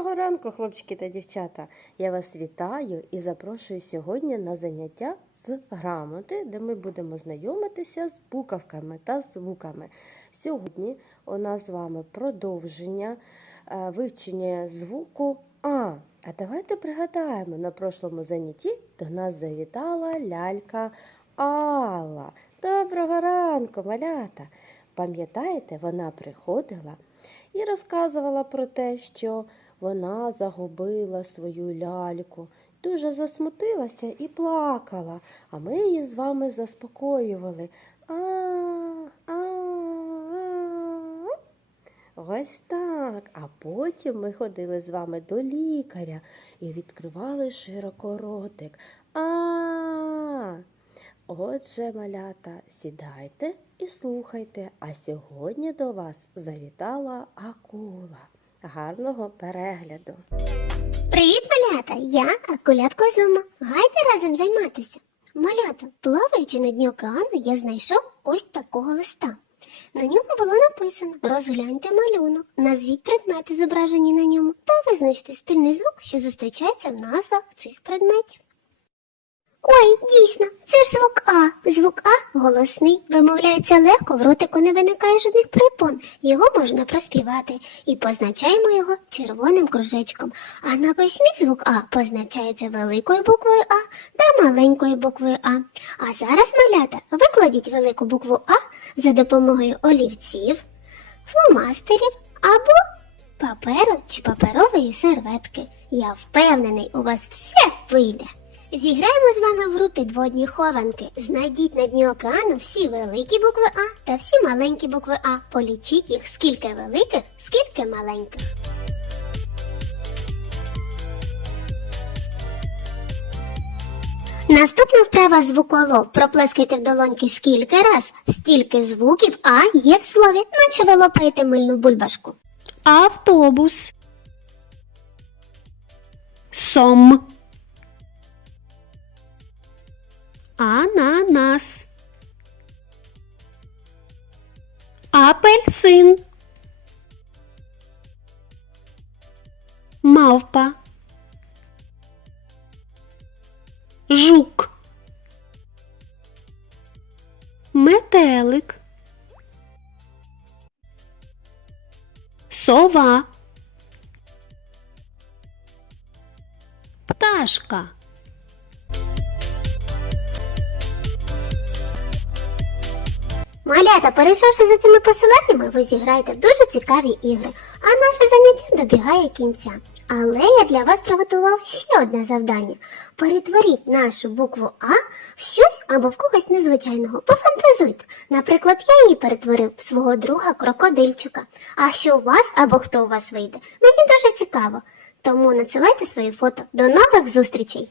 Доброго ранку, хлопчики та дівчата! Я вас вітаю і запрошую сьогодні на заняття з грамоти, де ми будемо знайомитися з буковками та звуками. Сьогодні у нас з вами продовження вивчення звуку А. А давайте пригадаємо, на прошлому занятті до нас завітала лялька Алла. Доброго ранку, малята! Пам'ятаєте, вона приходила і розказувала про те, що вона загубила свою ляльку, дуже засмутилася і плакала, а ми її з вами заспокоювали. Ось так. А потім ми ходили з вами до лікаря і відкривали широко ротик. Отже, малята, сідайте і слухайте, а сьогодні до вас завітала акула. Гарного перегляду! Привіт, малята! Я акулятко Зума. Гайде разом займатися. Малята, плаваючи на дні океану, я знайшов ось такого листа. На ньому було написано: розгляньте малюнок, назвіть предмети, зображені на ньому, та визначте спільний звук, що зустрічається в назвах цих предметів. Ой, дійсно, це ж звук А. Звук А голосний, вимовляється легко, в ротику не виникає жодних припон. Його можна проспівати і позначаємо його червоним кружечком. А на письмі звук А позначається великою буквою А та маленькою буквою А. А зараз, малята, викладіть велику букву А за допомогою олівців, фломастерів або паперу чи паперової серветки. Я впевнений, у вас все вийде. Зіграємо з вами в гру підводні хованки. Знайдіть на дні океану всі великі букви А та всі маленькі букви А. Полічіть їх, скільки великих, скільки маленьких. Наступна вправа звуколов. Проплескайте в долоньки скільки раз, стільки звуків А є в слові, наче ви лопаєте мильну бульбашку. Автобус. Сом. Ананас. Апельсин. Мавпа. Жук. Метелик. Сова. Пташка. Малята, перейшовши за цими посиланнями, ви зіграєте в дуже цікаві ігри, а наше заняття добігає кінця. Але я для вас приготував ще одне завдання. Перетворіть нашу букву А в щось або в когось незвичайного. Пофантазуйте. Наприклад, я її перетворив в свого друга крокодильчика. А що у вас або хто у вас вийде, мені дуже цікаво. Тому надсилайте свої фото. До нових зустрічей!